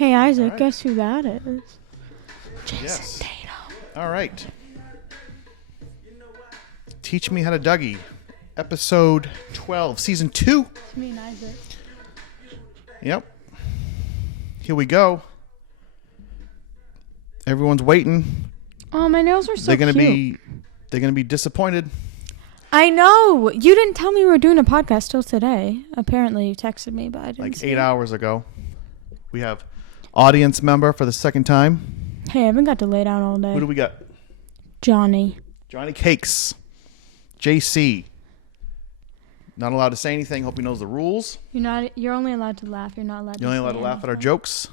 Hey, Isaac, right. guess who that is? Jason Yes. Tatum. All right. Teach Me How to Dougie, episode 12, season 2. It's me and Isaac. Yep. Here we go. Everyone's waiting. Oh, my nails are so They're gonna cute. they're gonna be disappointed. I know. You didn't tell me we were doing a podcast till today. Apparently, you texted me, but I didn't Like see 8 it. hours ago. We have audience member for the second time. Hey, I haven't got to lay down all day. Who do we got? Johnny. Johnny Cakes. JC. Not allowed to say anything. Hope he knows the rules. You're only allowed to laugh. You're not allowed to You're only allowed say to laugh at our anything. jokes.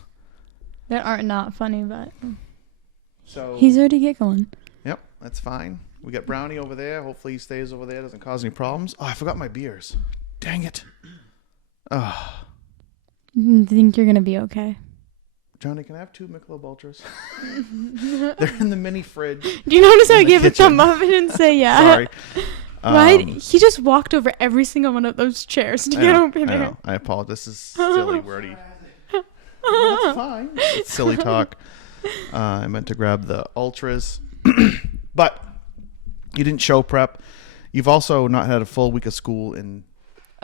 That aren't not funny, but So he's already giggling. Yep, that's fine. We got Brownie over there. Hopefully he stays over there. Doesn't cause any problems. Oh, I forgot my beers. Dang it. Oh, Think you're gonna be okay? Johnny, can I have 2 Michelob Ultras? They're in the mini fridge. Do you notice I In the gave a kitchen. thumb up and didn't say yeah? Sorry. Right? He just walked over every single one of those chairs to I get know, over I there. know. I apologize. This is silly, wordy. That's fine. It's silly talk. I meant to grab the Ultras. But you didn't show prep. You've also not had a full week of school in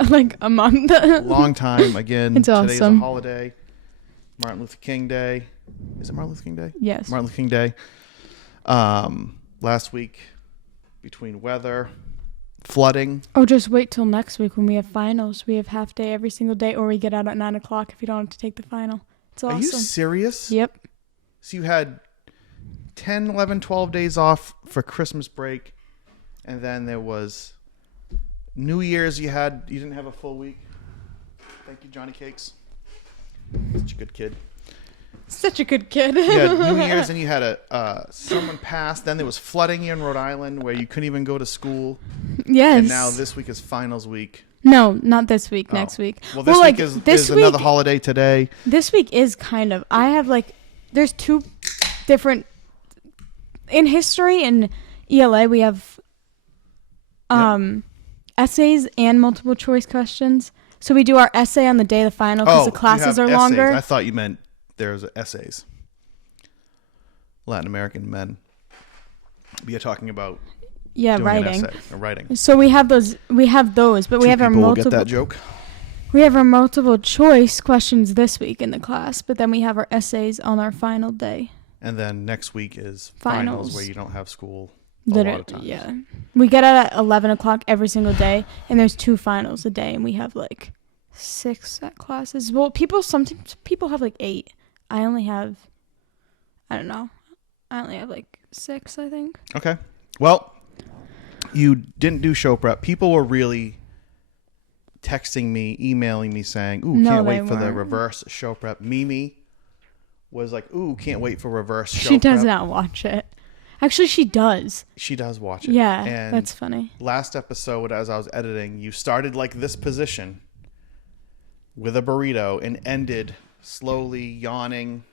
Like a month. a long time. Again, It's today's a awesome. holiday. Martin Luther King Day. Is it Martin Luther King Day? Yes. Martin Luther King Day. Last week, between weather, flooding. Oh, just wait till next week when we have finals. We have half day every single day, or we get out at 9 o'clock if you don't have to take the final. It's awesome. Are you serious? Yep. So you had 10, 11, 12 days off for Christmas break, and then there was New Year's. You didn't have a full week. Thank you, Johnny Cakes. Such a good kid. Such a good kid. You had New Year's, and you had someone passed. Then there was flooding here in Rhode Island where you couldn't even go to school. Yes. And now this week is finals week. No, not this week. Oh. Next week. Well, this week is another holiday today. This week is kind of. I have there's 2 different. In history and ELA, we have essays and multiple choice questions. So we do our essay on the day of the final because the classes are longer. I thought you meant there's essays. Latin American men. We are talking about Yeah, doing writing. an essay, writing. So we have those, but we have our People will get multiple. that joke. We have our multiple choice questions this week in the class, but then we have our essays on our final day. And then next week is Finals. finals where you don't have school a lot of times. Yeah, we get out at 11 o'clock every single day, and there's 2 finals a day, and we have 6 classes. Well, sometimes people have 8. I only have, I don't know. I only have 6, I think. Okay. Well, you didn't do show prep. People were really texting me, emailing me saying, ooh, No, can't they wait for the weren't. reverse show prep. Mimi was like, ooh, can't wait for reverse show She prep. does not watch it. Actually, she does. She does watch it. Yeah, And that's funny. last episode, as I was editing, you started this position with a burrito and ended slowly yawning,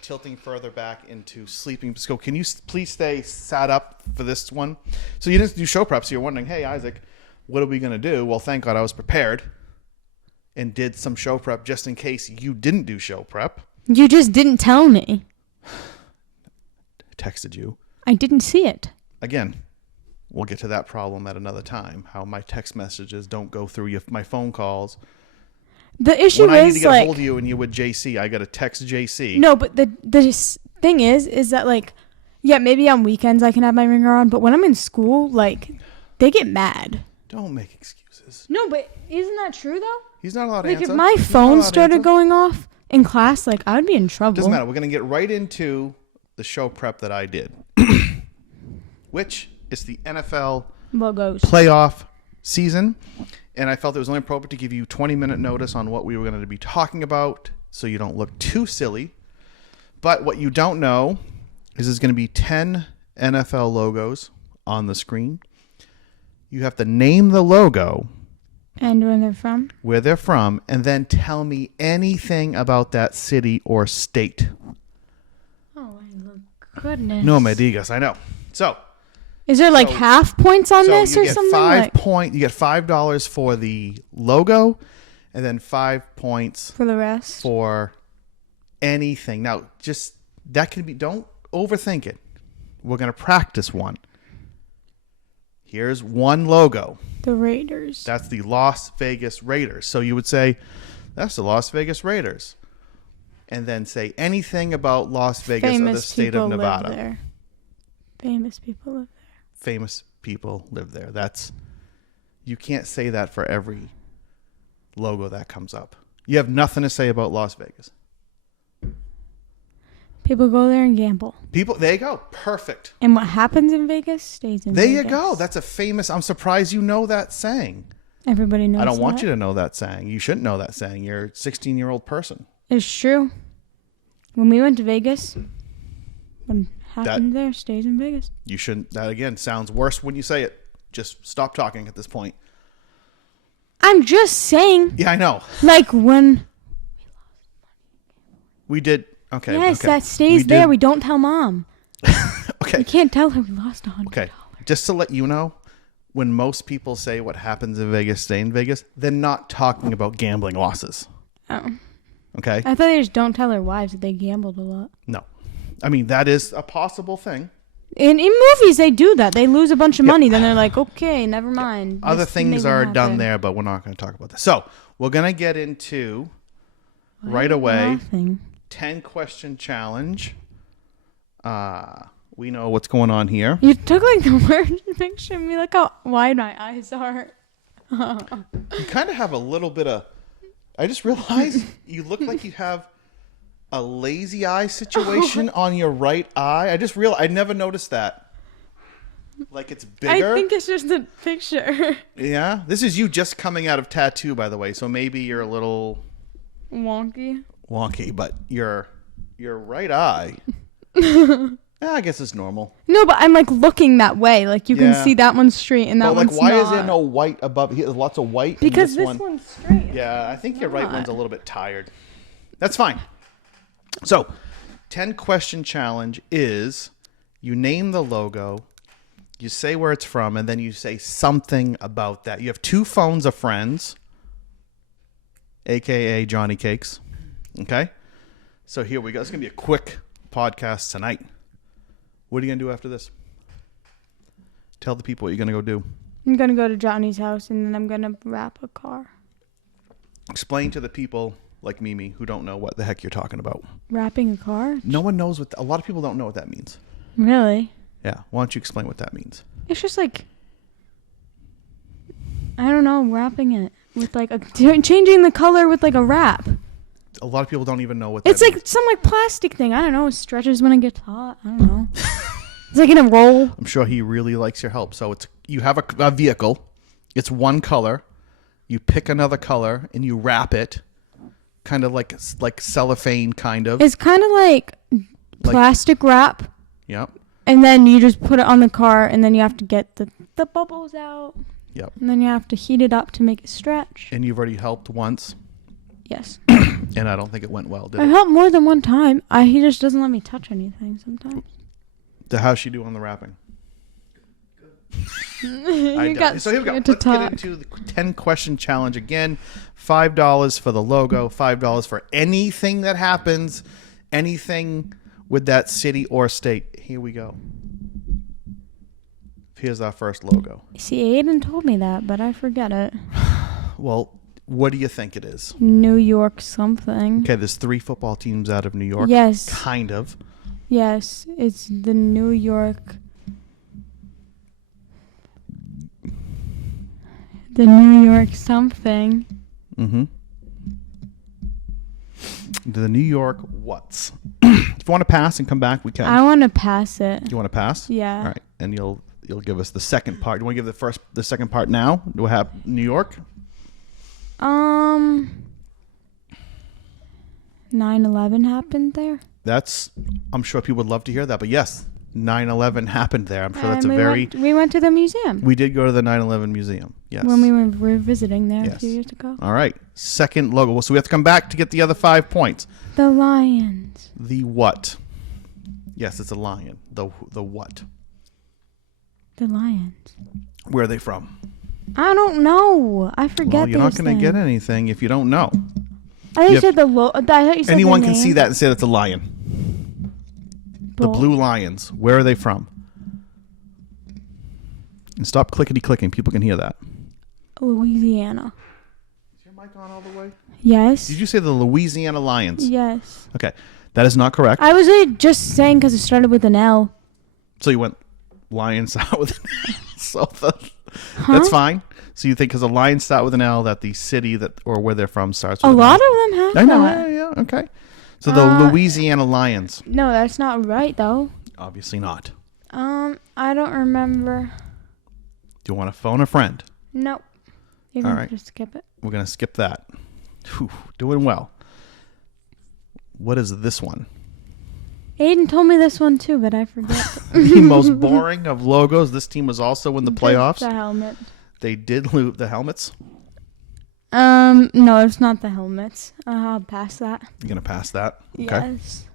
tilting further back into sleeping. So can you please stay sat up for this one? So you didn't do show prep, so you're wondering, hey, Isaac, what are we going to do? Well, thank God I was prepared and did some show prep just in case you didn't do show prep. You just didn't tell me. I texted you. I didn't see it. Again, we'll get to that problem at another time, how my text messages don't go through my phone calls. The issue When I need is to get a hold of you and you're with JC, I got to text JC. no, but the thing is that yeah, maybe on weekends I can have my ringer on, but when I'm in school, they get mad. Don't make excuses. No, but isn't that true though? He's not allowed to If answer. my He's not phone allowed to started answer. going off in class, I would be in trouble. Doesn't matter. We're going to get right into the show prep that I did, which is the NFL Logos. playoff season. And I felt it was only appropriate to give you 20-minute notice on what we were going to be talking about so you don't look too silly. But what you don't know is there's going to be 10 NFL logos on the screen. You have to name the logo, And where they're from? where they're from, and then tell me anything about that city or state. Oh my goodness. No me digas, I know. So Is there So- half points on so this you or get something? you get $5 for the logo, and then 5 points For the rest. for anything. Now, just that can be, don't overthink it. We're going to practice one. Here's one logo. The Raiders. That's the Las Vegas Raiders. So you would say, that's the Las Vegas Raiders. And then say anything about Las Vegas or the Famous state people of Nevada. live there. Famous people live there. Famous people live there. That's, you can't say that for every logo that comes up. You have nothing to say about Las Vegas. People go there and gamble. People, there you go. Perfect. And what happens in Vegas stays in There Vegas. you go. That's a famous, I'm surprised you know that saying. Everybody knows I don't want that. you to know that saying. You shouldn't know that saying. You're a 16-year-old person. It's true. When we went to Vegas, what happened there stays in Vegas. You shouldn't. That, again, sounds worse when you say it. Just stop talking at this point. I'm just saying, Yeah, I know. like when... We did. Okay. yes, okay. that stays We there. did- We don't tell Mom. Okay. We can't tell her we lost $100. Okay. Just to let you know, when most people say what happens in Vegas, stay in Vegas, they're not talking about gambling losses. Oh. Okay? I thought they just don't tell their wives that they gambled a lot. No. I mean, that is a possible thing. In movies, they do that. They lose a bunch of money. Then they're like, okay, never mind. Other This things didn't are even done happen. there, but we're not going to talk about this. So, we're going to get into, Why right are you away, laughing? 10-question challenge. We know what's going on here. You took like the worst picture of me. Look how wide my eyes are. You kind of have a little bit of... I just realized you look like you have a lazy eye situation on your right eye. I just realized... I never noticed that. Like it's bigger. I think it's just a picture. Yeah? This is you just coming out of tattoo, by the way. So maybe you're a little Wonky. wonky, but your right eye... Yeah, I guess it's normal. No, but I'm like looking that way. Like you Yeah. can see that one's straight and that But like, one's why not. is there no white above? Here, there's lots of white. and Because this one. one's straight. Yeah, I think your right not. one's a little bit tired. That's fine. So, 10-question challenge is you name the logo, you say where it's from, and then you say something about that. You have 2 phones of friends, aka Johnny Cakes. Okay? So here we go. It's going to be a quick podcast tonight. What are you going to do after this? Tell the people what you're going to go do. I'm gonna go to Johnny's house and then I'm gonna wrap a car. Explain to the people like Mimi who don't know what the heck you're talking about. Wrapping a car? No one knows what... a lot of people don't know what that means. Really? Yeah. Why don't you explain what that means? It's just like, I don't know, wrapping it with like a changing the color with like a wrap. A lot of people don't even know what It's that like some like plastic thing. I don't know. It stretches when it gets hot. I don't know. It's like in a roll. I'm sure he really likes your help. So it's you have a vehicle. It's one color. You pick another color and you wrap it, kind of like cellophane, kind of. It's kind of like plastic wrap, Yep. and then you just put it on the car, and then you have to get the bubbles out, Yep. and then you have to heat it up to make it stretch. And you've already helped once, Yes. and I don't think it went well, did I it? helped more than one time. He just doesn't let me touch anything sometimes. How's she do on the wrapping? You got So here we go. scared to Let's get talk. into the 10-question challenge again. $5 for the logo, $5 for anything that happens, anything with that city or state. Here we go. Here's our first logo. See, Aiden told me that, but I forget it. Well, what do you think it is? New York something. Okay, there's 3 football teams out of New York. Yes. Kind of. Yes, it's the New York. The New York something. Mm-hmm. The New York whats? If you want to pass and come back, we can. I want to pass it. You want to pass? Yeah. All right, and you'll give us the second part. Do you want to give the second part now? Do we have New York? 9/11 happened there. I'm sure people would love to hear that, but yes, 9/11 happened there. I'm sure that's And we went to the museum We did go to the 9/11 museum. Yes. when we were visiting there a Yes. few years ago. All right. Second logo. So we have to come back to get the other 5 points. The Lions. The what? Yes, it's a lion. The what? The Lions. Where are they from? I don't know. I forget. Well, you're not these going to get things. anything if you don't know. I thought you Yep. said I thought you said Anyone the can see name. that and say that's a lion. The Bull- Blue Lions. Where are they from? And stop clickety-clicking. People can hear that. Louisiana. Is your mic on all the way? Yes. Did you say the Louisiana Lions? Yes. Okay. That is not correct. I was just saying because it started with an L. So you went Lions out with an L. So that's fine. So you think because a lion start with an L that the city that or where they're from starts with A an lot L. of them have I know. that. Yeah. Okay. So the Louisiana Lions. No, that's not right though. Obviously not. I don't remember. Do you want to phone a friend? Nope. You All can right. just skip it. We're going to skip that. Whew, doing well. What is this one? Aiden told me this one too, but I forget. The most boring of logos. This team was also in the playoffs. The helmet. They did loot the helmets. No, it's not the helmets. I'll pass that. You're going to pass that? Okay. Yes.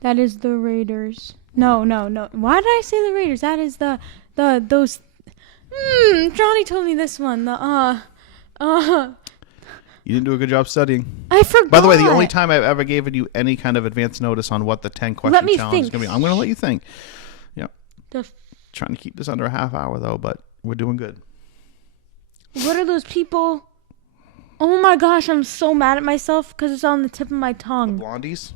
That is the Raiders. No. Why did I say the Raiders? That is those. Johnny told me this one. You didn't do a good job studying. I forgot. By the way, the only time I've ever given you any kind of advance notice on what the 10 question Let me challenge is think. going to be. I'm going to let you think. Yep. The Trying to keep this under a half hour, though, but we're doing good. What are those people? Oh my gosh, I'm so mad at myself because it's on the tip of my tongue. Blondies?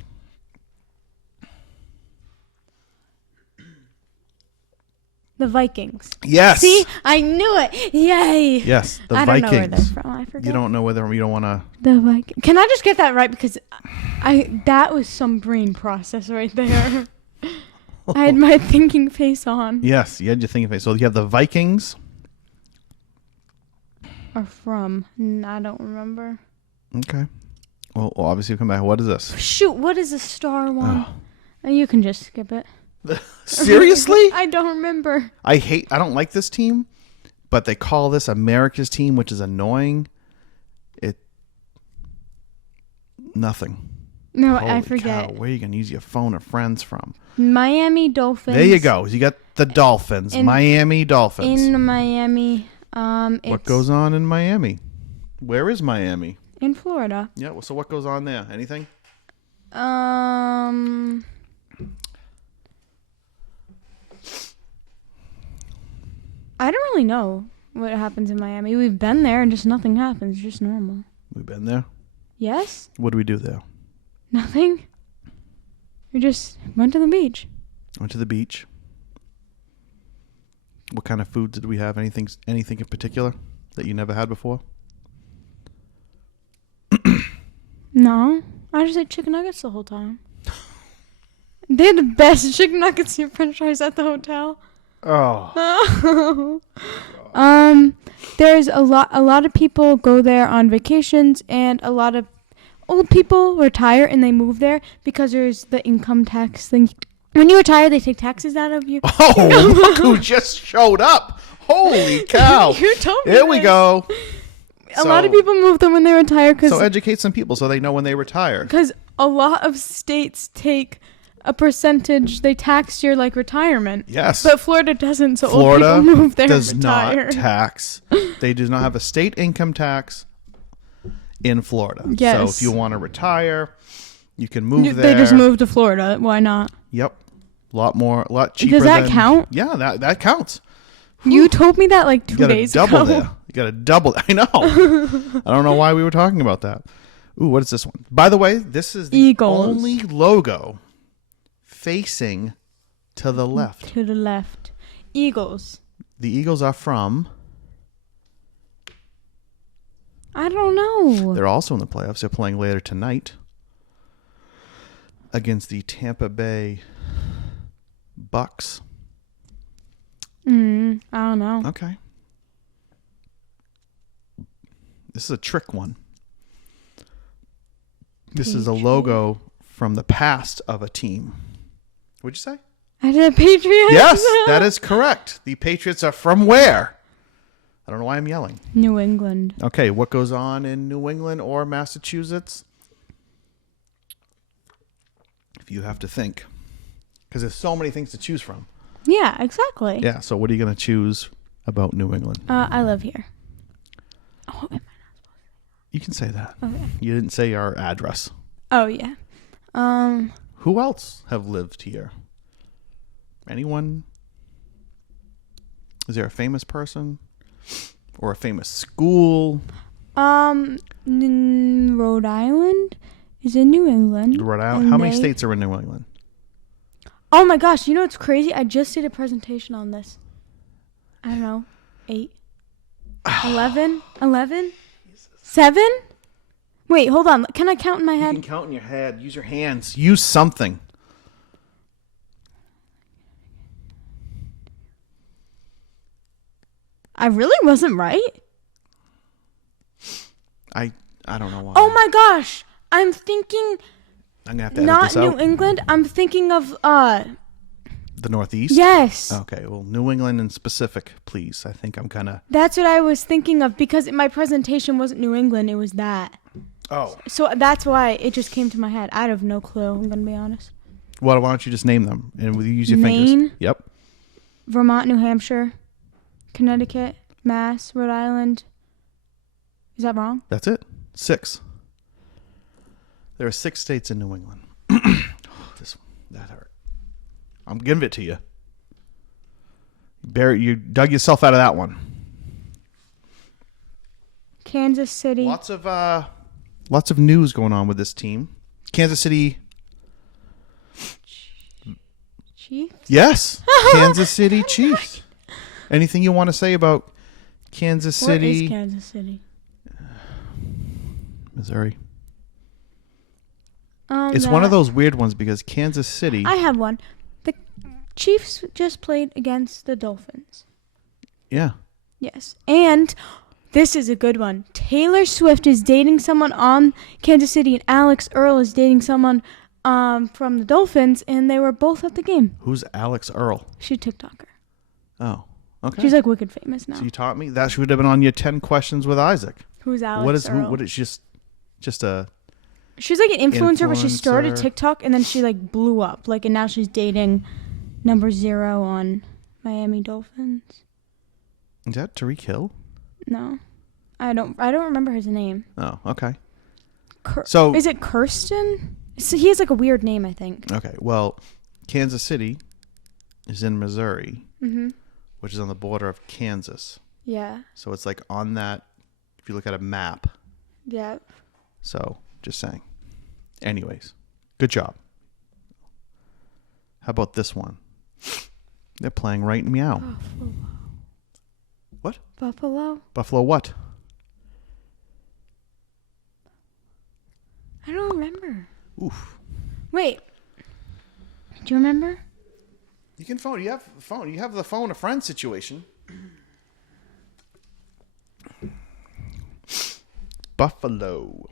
The Vikings. Yes. See, I knew it. Yay. Yes, the I Vikings. don't know where they're from. I forget. You don't know whether you don't want to. The Viking. Can I just get that right? Because that was some brain process right there. I had my thinking face on. Yes, you had your thinking face. So you have the Vikings. Or from. I don't remember. Okay. Well, obviously, come back. What is this? Shoot, what is the star one? You can just skip it. Seriously? I don't remember. I don't like this team, but they call this America's team, which is annoying. Nothing. No, Holy I forget. cow, where are you going to use your phone or friends from? Miami Dolphins. There you go. You got the Dolphins. Miami Dolphins. In Miami. What It's goes on in Miami? Where is Miami? in Florida. Yeah, well, so what goes on there? Anything? I don't really know what happens in Miami. We've been there and just nothing happens. Just normal. We've been there. Yes? What do we do there? Nothing? We just went to the beach. Went to the beach. What kind of food did we have? Anything in particular that you never had before? No. I just ate chicken nuggets the whole time. They had the best chicken nuggets and french fries at the hotel. Oh. There's a lot of people go there on vacations, and a lot of old people retire and they move there because there's the income tax thing. When you retire, they take taxes out of you. Oh, look who just showed up. Holy cow. You told me Here we this. go. A lot of people move them when they retire So educate some people so they know when they retire. because a lot of states take a percentage. They tax your retirement. Yes. But Florida doesn't, so Florida old people move there does and retire. not tax. They do not have a state income tax in Florida. So Yes. if you want to retire, you can move there. They just moved to Florida. Why not? Yep. A lot cheaper. Does that count? Yeah, that counts. You told me that 2 You got to days double ago. there. You got to double. I know. I don't know why we were talking about that. Ooh, what is this one? By the way, this is the Eagles. only logo facing to the left. To the left. Eagles. The Eagles are from. I don't know. They're also in the playoffs. They're playing later tonight against the Tampa Bay Bucks. I don't know. Okay. This is a trick one. This is a logo from the past of a team. What'd you say? I did Patriots. Yes, that is correct. The Patriots are from where? I don't know why I'm yelling. New England. Okay, what goes on in New England or Massachusetts? If you have to think. Because there's so many things to choose from. Yeah, exactly. Yeah, so what are you going to choose about New England? I live here. Oh, You can say that. okay. You didn't say our address. Oh yeah. Who else have lived here? Anyone? Is there a famous person? Or a famous school? Rhode Island is in New England. Rhode Island? and How many they- states are in New England? Oh my gosh, you know what's crazy? I just did a presentation on this. I don't know. 8. 11? 7? Wait, hold on. Can I count in my You head? can count in your head. Use your hands. Use something. I really wasn't right. I don't know why. Oh my gosh. I'm thinking I'm gonna have to edit not this out. New England. I'm thinking of The Northeast? yes. Okay, well, New England in specific, please. I think I'm kind of... That's what I was thinking of because my presentation wasn't New England, it was that. Oh. So that's why it just came to my head. I have no clue, I'm going to be honest. Well, why don't you just name them? And will you use your Maine? fingers? Yep. Vermont, New Hampshire, Connecticut, Mass, Rhode Island. Is that wrong? That's it. 6. There are 6 states in New England. That hurt. I'm giving it to you. You dug yourself out of that one. Kansas City. Lots of news going on with this team. Kansas City. Chiefs? Yes. Kansas City Chiefs. Anything you want to say about Kansas Where City? is Kansas City? Missouri. It's one of those weird ones because Kansas City. I have one. The Chiefs just played against the Dolphins. Yeah. Yes. And this is a good one. Taylor Swift is dating someone on Kansas City, and Alex Earl is dating someone from the Dolphins, and they were both at the game. Who's Alex Earl? She's a TikToker. Oh. Okay. She's like wicked famous now. So you taught me that should have been on your 10 questions with Isaac. Who's Alex Earl? What is just a She's like an influencer, but she started Influencer. TikTok and then she like blew up. Like, and now she's dating number 0 on Miami Dolphins. Is that Tariq Hill? No, I don't remember his name. Oh, okay. So is it Kirsten? So he has like a weird name, I think. Okay. Well, Kansas City is in Missouri, Mm-hmm. which is on the border of Kansas. Yeah. So it's like on that. If you look at a map. Yeah. So just saying. Anyways, good job. How about this one? They're playing right in Meow. Buffalo. What? Buffalo? Buffalo what? I don't remember. Oof. Wait. Do you remember? You can phone. You have the phone. You have the phone a friend situation. Buffalo.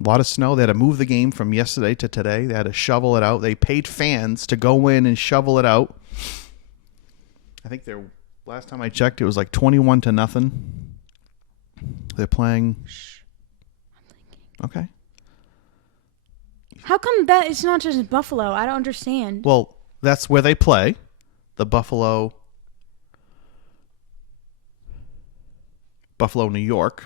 A lot of snow. They had to move the game from yesterday to today. They had to shovel it out. They paid fans to go in and shovel it out. I think they're last time I checked, it was like 21-0. They're playing. Okay. How come that it's not just Buffalo? I don't understand. Well, that's where they play. The Buffalo, New York.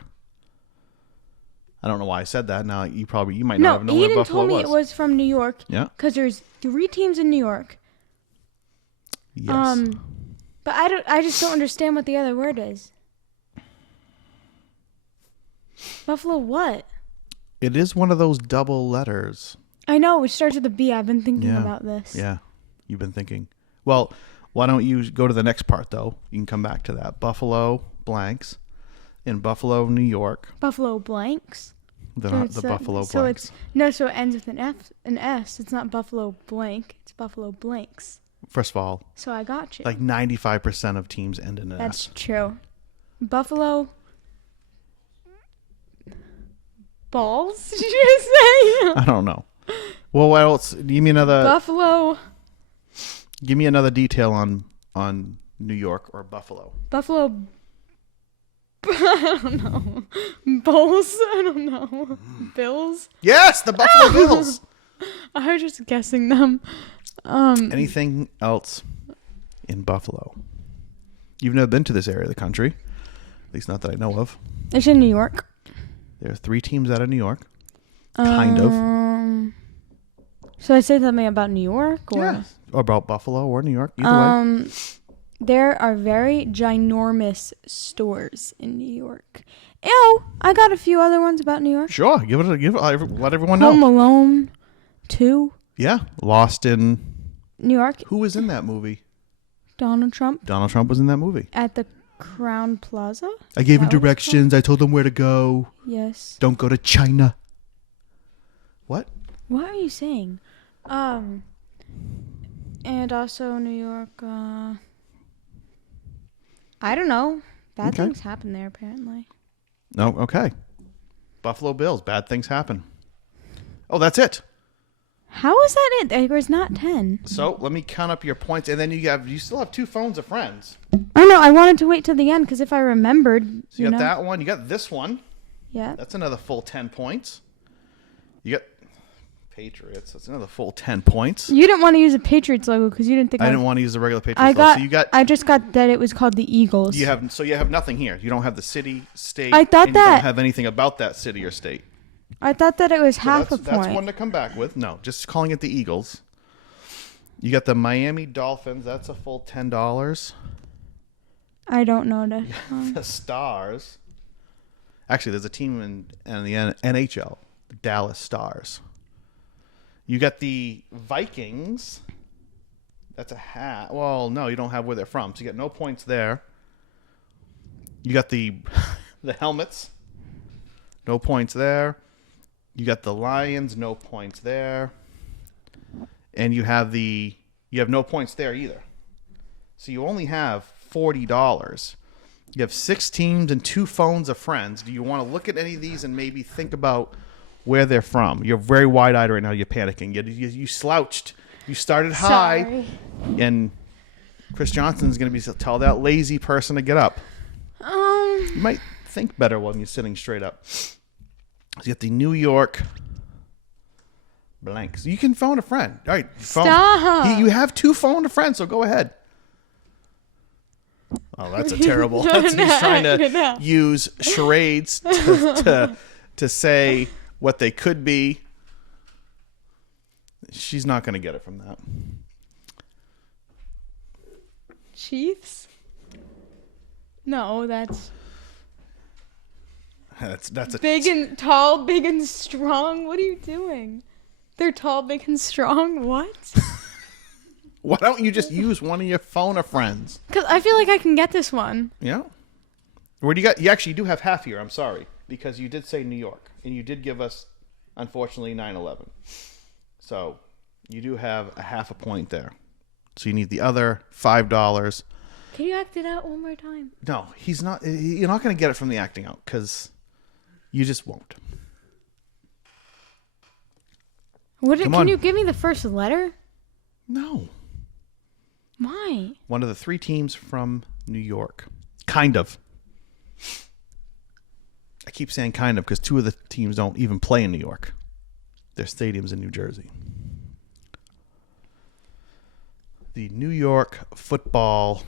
I don't know why I said that. Now you might not No, have known where Eden Buffalo told me was. it was from New York. Yeah. Because there's 3 teams in New York. Yes. But I just don't understand what the other word is. Buffalo what? It is one of those double letters. I know, it starts with a B. I've been thinking Yeah. about this. Yeah. You've been thinking. Well, why don't you go to the next part, though? You can come back to that. Buffalo blanks in Buffalo, New York. Buffalo blanks. They're So not it's the Buffalo so blanks. so it ends with an S. It's not Buffalo blank. It's Buffalo blanks. First of all, So I got you. like 95% of teams end in an That's S. true. Buffalo balls? Did you just say? I don't know. Well, what else? Give me Buffalo another detail on New York or Buffalo. Buffalo. I don't know. Bulls? I don't know. Bills? Yes, the Buffalo Bills. I was just guessing them. Anything else in Buffalo? You've never been to this area of the country, at least not that I know of. It's in New York. There are 3 teams out of New York. Kind of. So I say something about New York, or Yeah. Or about Buffalo or New York. Either way. there are very ginormous stores in New York. Ew, I got a few other ones about New York. Sure. Let everyone know. Home Alone 2, Yeah. Lost in. New York. Who was in that movie? Donald Trump Donald Trump was in that movie. at the Crown Plaza. I gave him That was directions. I told him where to go. Yes. Don't go to China. What? What are you saying? And also New York. I don't know. Bad Okay. things happen there apparently. No. Okay. Buffalo Bills. Bad things happen. Oh, that's it. How is that it? There was not 10. So let me count up your points, and then you still have 2 phones of friends. Oh no, I wanted to wait till the end because if I remembered, So you got that one. You got this one. Yeah. That's another full 10 points. You got Patriots. That's another full 10 points. You didn't want to use a Patriots logo because you didn't think I didn't want to use the regular Patriots. I logo. got. So you got. I just got that it was called the Eagles. You have nothing here. You don't have the city, state. I thought and you that- don't have anything about that city or state. I thought that it was So half that's, a point. That's one to come back with. No, just calling it the Eagles. You got the Miami Dolphins. That's a full $10. I don't know that. The Stars. Actually, there's a team in the NHL, the Dallas Stars. You got the Vikings. That's a hat. Well, no, you don't have where they're from, so you got no points there. You got the helmets. No points there. You got the Lions. No points there. And you have no points there either. So you only have $40. You have 6 teams and 2 phones of friends. Do you want to look at any of these and maybe think about where they're from? You're very wide-eyed right now. You're panicking. You slouched. You started high. Sorry. And Chris Johnson's going to tell that lazy person to get up. You might think better when you're sitting straight up. So you got the New York blanks. You can phone a friend. All right. Stop. You have 2 phone a friend, so go ahead. Oh, that's a terrible. He's trying to use charades to say what they could be. She's not going to get it from that. Chiefs? No, that's That's a big and tall, big and strong. What are you doing? They're tall, big and strong. What? Why don't you just use one of your phone of friends? Because I feel like I can get this one. Yeah. Where do you got? You actually do have half here. I'm sorry, because you did say New York, and you did give us, unfortunately, 9/11. So you do have a half a point there. So you need the other $5. Can you act it out one more time? No, he's not. You're not going to get it from the acting out because you just won't. Can you give me the first letter? No. Why? One of the 3 teams from New York. Kind of. I keep saying kind of because 2 of the teams don't even play in New York. Their stadium's in New Jersey. The New York football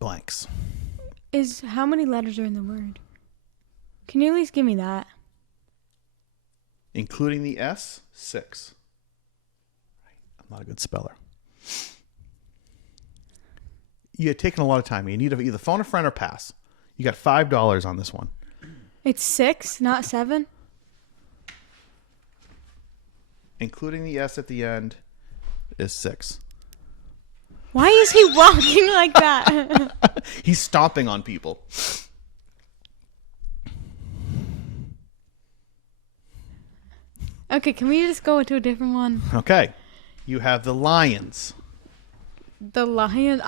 blanks. How many letters are in the word? Can you at least give me that? Including the S, 6. I'm not a good speller. You're taking a lot of time. You need to either phone a friend or pass. You got $5 on this one. It's 6, not 7. Including the S at the end is 6. Why is he walking like that? He's stomping on people. Okay, can we just go to a different one? Okay. You have the Lions. The Lions.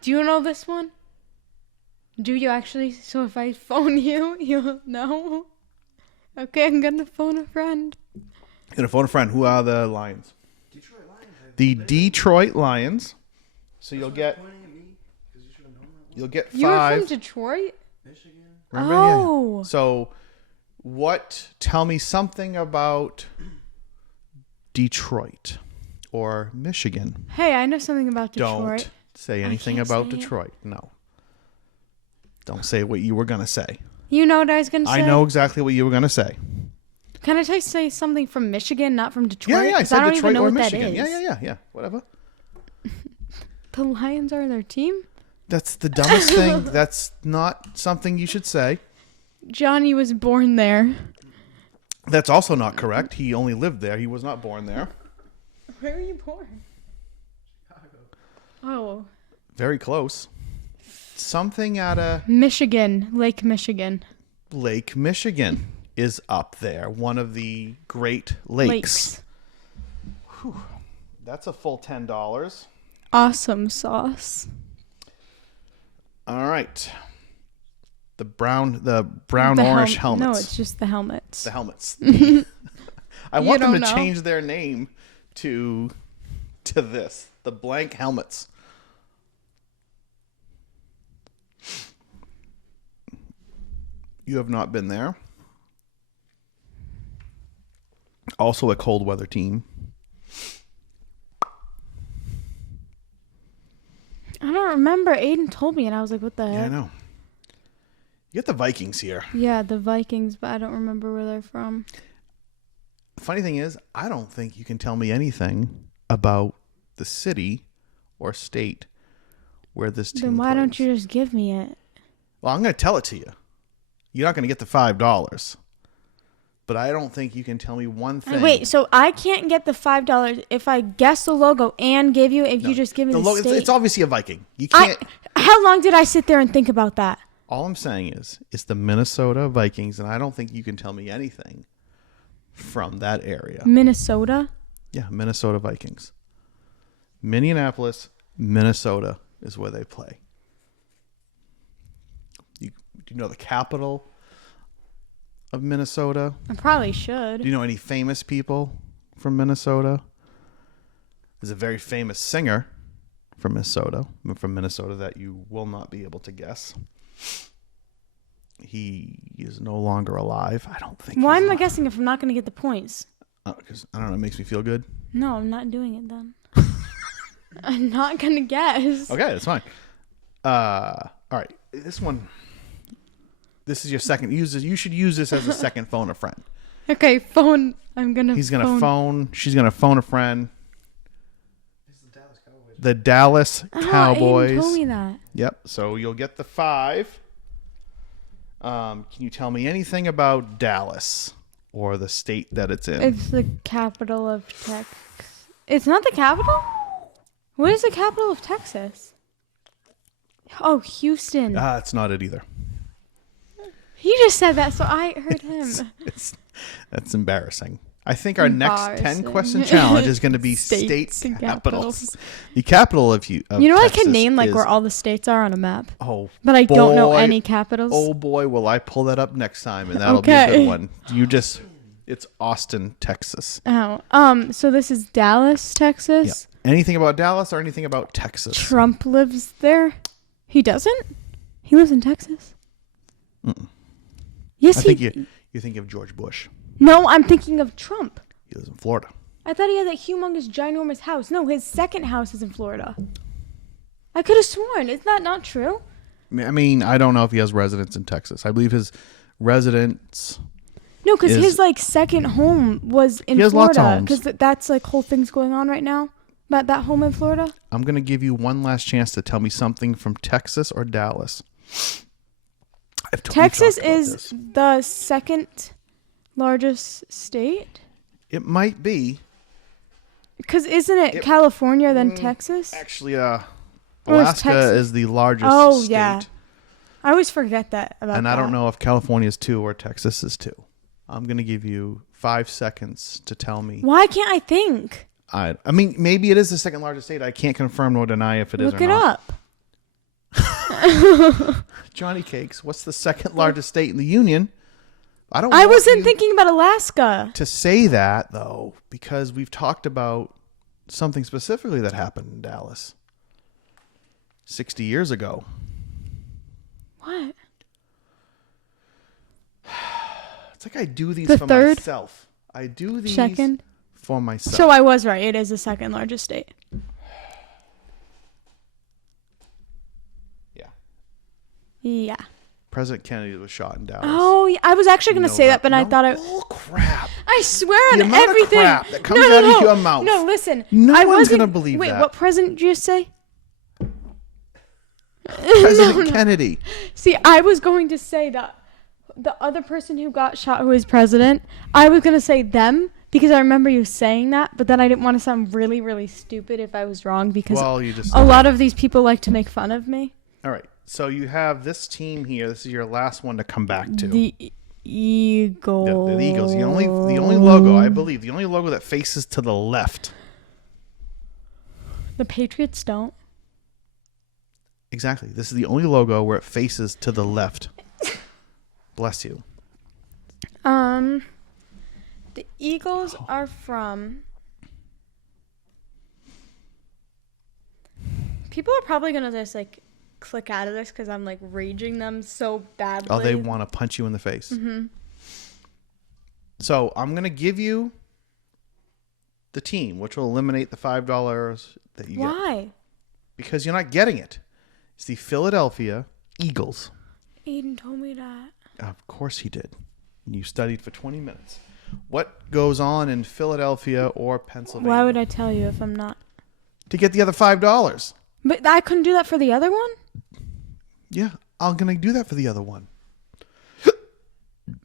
Do you know this one? Do you actually? So if I phone you, you'll know? Okay, I'm gonna phone a friend. You're going to phone a friend. Who are the Lions? Detroit Lions. The Detroit Lions. So you'll get Pointing at me because you should have known that one. you'll get You were from 5. Detroit? Michigan. Remember? Oh. Yeah. So tell me something about Detroit or Michigan. Hey, I know something about Detroit. Don't say anything can't about say it. Detroit. No. Don't say what you were going to say. You know what I was gonna say? I know exactly what you were going to say. Can I say something from Michigan, not from Detroit? Yeah, I 'Cause said don't Detroit even know or what Michigan. that is. Yeah. Whatever. The Lions are their team? That's the dumbest thing. That's not something you should say. Johnny was born there. That's also not correct. He only lived there. He was not born there. Where were you born? Oh. Very close. Something at a Michigan. Lake Michigan. Lake Michigan is up there. One of the Great Lakes. That's a full $10. Awesome sauce. All right. The brown orange helmets. No, it's just the helmets. The helmets. I want them to don't know. change their name to this. The blank helmets. You have not been there. Also a cold weather team. I don't remember. Aiden told me, and I was like, what the Yeah, I heck? know. You got the Vikings here. Yeah, the Vikings, but I don't remember where they're from. Funny thing is, I don't think you can tell me anything about the city or state where this team Then why plays. don't you just give me it? Well, I'm going to tell it to you. You're not going to get the $5. But I don't think you can tell me one thing. Wait, so I can't get the $5 if I guess the logo and give you if No. you just give me the logo, state? it's obviously a Viking. You can't. How long did I sit there and think about that? All I'm saying is, it's the Minnesota Vikings, and I don't think you can tell me anything from that area. Minnesota? Yeah, Minnesota Vikings. Minneapolis, Minnesota is where they play. Do you know the capital of Minnesota? I probably Do should. you know any famous people from Minnesota? There's a very famous singer from Minnesota that you will not be able to guess. He is no longer alive. I don't think. Why he's am I alive. guessing if I'm not going to get the points? Because I don't know. It makes me feel good. No, I'm not doing it then. I'm not going to guess. Okay, that's fine. All right. This one. This is your second. You should use this as a second phone a friend. Okay, phone. I'm going to He's gonna phone. She's gonna phone a friend. It's the Dallas Cowboys. The Dallas Aiden Cowboys. told me that. Yep. So you'll get the 5. Can you tell me anything about Dallas or the state that it's in? It's the capital of Texas. It's not the capital? What is the capital of Texas? Oh, Houston. It's not it either. He just said that, so I heard him. That's embarrassing. I think our next 10 Embarrassing. question challenge is going to be States state and capitals. capitals. The capital of You know, I Texas can name like is- where all the states are on a map, Oh, but I don't know boy. any capitals. Oh boy, will I pull that up next time, and that'll be a Okay. good one. It's Austin, Texas. Oh, so this is Dallas, Texas. Yeah. Anything about Dallas or anything about Texas? Trump lives there. He doesn't. He lives in Texas. Yes, I think you think of George Bush. No, I'm thinking of Trump. He lives in Florida. I thought he had that humongous, ginormous house. No, his second house is in Florida. I could have sworn. Is that not true? I mean, I don't know if he has residence in Texas. I believe his residence. No, because Is- his like second home was in He has lots of Florida. homes. Because that's like whole thing's going on right now about that home in Florida. I'm going to give you one last chance to tell me something from Texas or Dallas. I've totally Texas talked about is this. the second largest state. It might be. Because isn't it Yep. California then Texas? Actually, Or is Alaska Texas- is the largest Oh, state. yeah. I always forget that about And that. I don't know if California is 2 or Texas is 2. I'm going to give you 5 seconds to tell me. Why can't I think? I mean, maybe it is the second largest state. I can't confirm nor deny if it is Look or it not. up. Johnny Cakes, what's the second largest state in the union? I don't. I want wasn't you thinking about Alaska. to say that though, because we've talked about something specifically that happened in Dallas 60 years ago. What? It's like I do these The for third? myself. I do these Second? for myself. So I was right. It is the second largest state. Yeah. President Kennedy was shot in Dallas. Oh, yeah. I was actually going to Know say that, but I No thought it. bull crap. I swear The on amount of everything. crap that comes out of your mouth. No, listen. No I one's wasn't- gonna believe wait, that. what president did you say? President Kennedy. See, I was going to say that the other person who got shot who was president, I was going to say them because I remember you saying that, but then I didn't want to sound really, really stupid if I was wrong because Well, you just. a lot of these people like to make fun of me. All right. So you have this team here. This is your last one to come back to. The Eagles. The Eagles. The only logo, I believe, the only logo that faces to the left. The Patriots don't. Exactly. This is the only logo where it faces to the left. Bless you. The Eagles are from. People are probably gonna just like click out of this because I'm like raging them so badly. Oh, they want to punch you in the face. Mm-hmm. So I'm gonna give you the team, which will eliminate the $5 that you get Why? because you're not getting it. It's the Philadelphia Eagles. Aiden told me that. Of course he did. You studied for 20 minutes. What goes on in Philadelphia or Pennsylvania? Why would I tell you if I'm not? To get the other $5. But I couldn't do that for the other one? Yeah, I'm going to do that for the other one.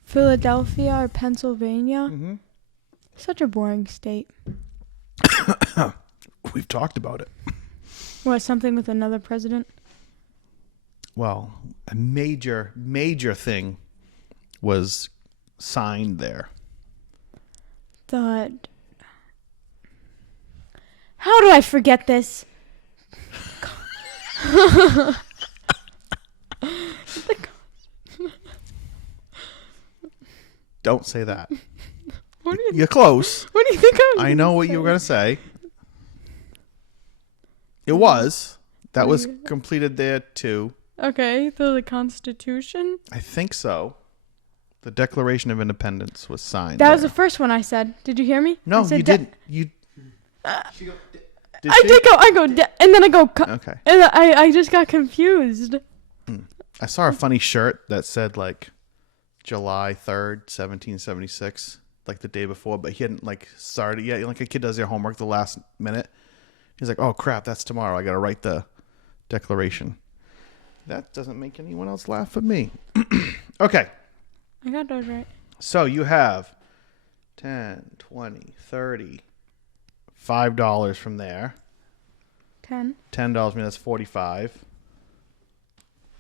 Philadelphia or Pennsylvania? Mm-hmm. Such a boring state. We've talked about it. What, something with another president? Well, a major, major thing was signed there. How do I forget this? Don't say that. What do you, You're close. what do you think I was I know gonna what say? you were going to say. It was. That was completed there too. Okay, so the Constitution? I think so. The Declaration of Independence was signed. That was there. the first one I said. Did you hear me? No, I said you de- didn't. You She go, did. I she? did go, and then I go, Okay. and I just got confused. I saw a funny shirt that said like July 3rd, 1776, like the day before, but he hadn't like started yet. Like a kid does their homework the last minute. He's like, "Oh crap, that's tomorrow. I got to write the Declaration." That doesn't make anyone else laugh but me. Okay. I got those right. So you have 10, 20, 30, $5 from there. 10. $10 means that's 45.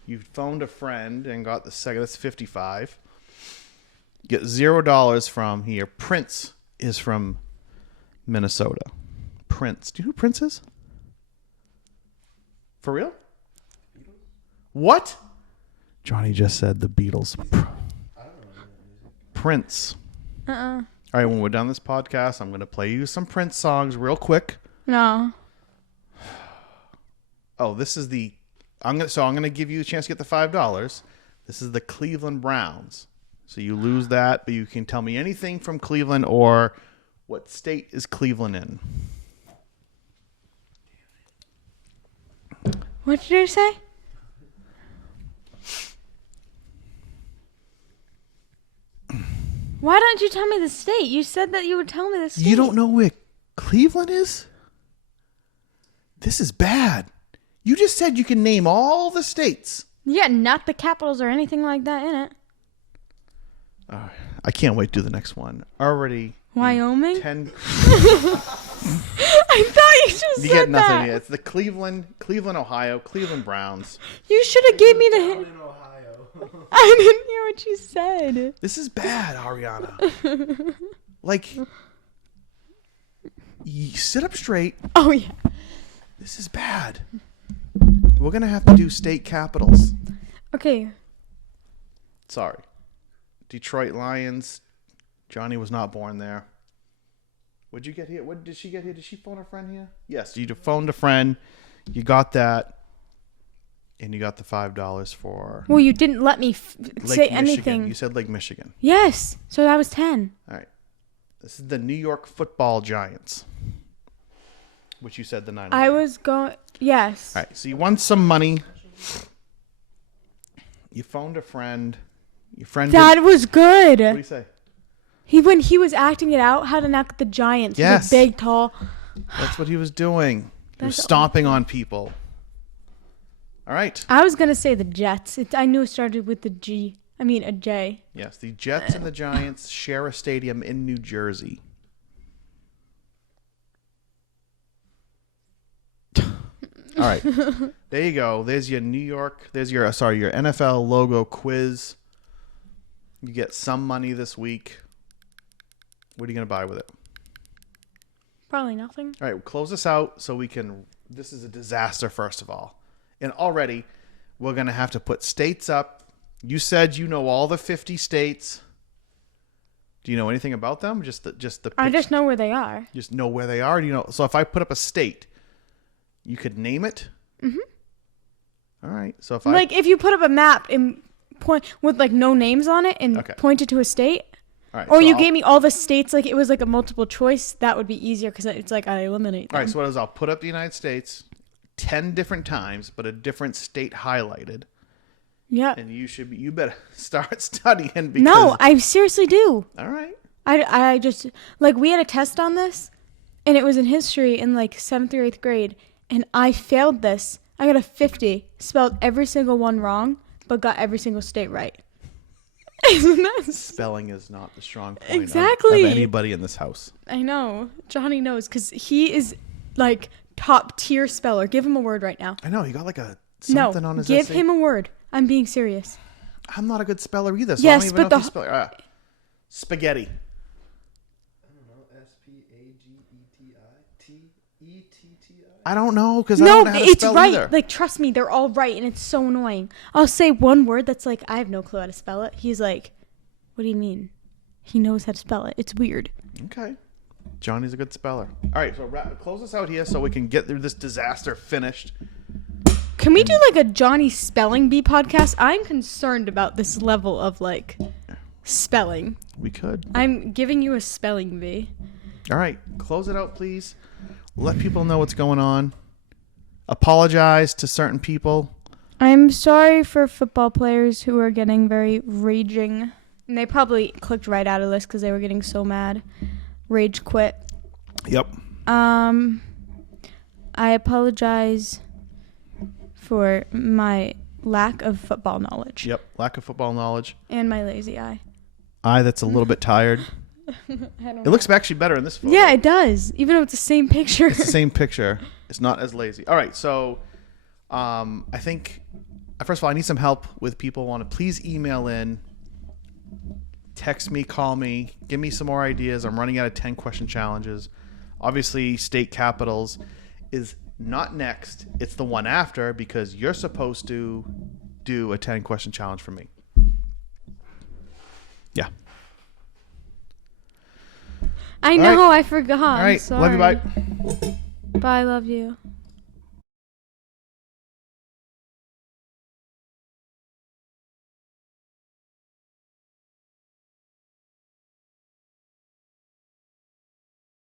You phoned a friend and got the second. That's 55. You get $0 from here. Prince is from Minnesota. Prince. Do you know who Prince is? For real? What? Johnny just said the Beatles. Prince. Uh-uh. All right, when we're done this podcast, I'm going to play you some Prince songs real quick. No. Oh, this is the I'm gonna give you a chance to get the $5. This is the Cleveland Browns. So you lose that, but you can tell me anything from Cleveland or what state is Cleveland in. What did you say? Why don't you tell me the state? You said that you would tell me the state. You don't know where Cleveland is? This is bad. You just said you can name all the states. Yeah, not the capitals or anything like that in it. I can't wait to do the next one. Already Wyoming? 10 I thought you just You said get nothing that. yet. It's the Cleveland, Ohio, Cleveland Browns. You should have gave me the hint. in Ohio. I didn't hear what you said. This is bad, Ariana. Like, sit up straight. Oh, yeah. This is bad. We're going to have to do state capitals. Okay. Sorry. Detroit Lions. Johnny was not born there. What'd you get here? What did she get here? Did she phone a friend here? Yes, you phoned a friend. You got that. And you got the $5 for Well, you didn't let me Lake say Michigan. anything. You said Lake Michigan. Yes. So that was 10. All right. This is the New York Football Giants. Which you said the 9. I was going. Yes. All right. So you won some money. You phoned a friend. Your friend. That was good. What do you say? When he was acting it out, how to knock the Giants. Yes. The big, tall. That's what he was doing. He was That's stomping on people. All right. I was gonna say the Jets. I knew it started with the G. I mean a J. Yes, the Jets and the Giants share a stadium in New Jersey. All right. There you go. There's your your NFL logo quiz. You get some money this week. What are you going to buy with it? Probably nothing. All right, we'll close this out so we can. This is a disaster, first of all. And already, we're going to have to put states up. You said you know all the 50 states. Do you know anything about them? Just the. I just know where they are. Just know where they are. Do you know? So if I put up a state, you could name it. Mm-hmm. All right. So if if you put up a map and point with like no names on it and Okay. point it to a state, all right, or so you I'll- gave me all the states like it was like a multiple choice, that would be easier because it's like I eliminate them. All right. So what is? I'll put up the United States 10 different times, but a different state highlighted, Yeah. and you better start studying because. No, I seriously do. All right. I just like we had a test on this, and it was in history in like 7th or 8th grade, and I failed this. I got a 50, spelled every single one wrong, but got every single state right. Isn't that? Spelling is not the strong point Exactly. of anybody in this house. I know. Johnny knows because he is like top tier speller. Give him a word right now. I know he got like a No, something on his give essay. him a word. I'm being serious. I'm not a good speller either. So Yes, I don't even but know if the- you spell spaghetti. I don't know. SPAGETI I don't know because I No, don't know how to it's spell right. either. Like, trust me, they're all right, and it's so annoying. I'll say one word that's like, I have no clue how to spell it. He's like, what do you mean? He knows how to spell it. It's weird. Okay. Johnny's a good speller. All right, so close us out here so we can get through this disaster finished. Can we do like a Johnny Spelling Bee podcast? I'm concerned about this level of like spelling. We could. I'm giving you a spelling bee. All right, close it out, please. Let people know what's going on. Apologize to certain people. I'm sorry for football players who are getting very raging. And they probably clicked right out of this because they were getting so mad. Rage quit. Yep. I apologize for my lack of football knowledge Yep. Lack of football knowledge. and my lazy eye. Eye that's a little bit tired. I don't It looks actually better in this photo. Yeah, it does. Even though it's the same picture. It's the same picture. It's not as lazy. All right, so I think first of all, I need some help with people who want to please email in, text me, call me, give me some more ideas. I'm running out of 10 question challenges. Obviously, state capitals is not next. It's the one after because you're supposed to do a 10 question challenge for me. Yeah. I All know, right. I forgot. All right. Sorry. Love you. Bye. Bye, love you.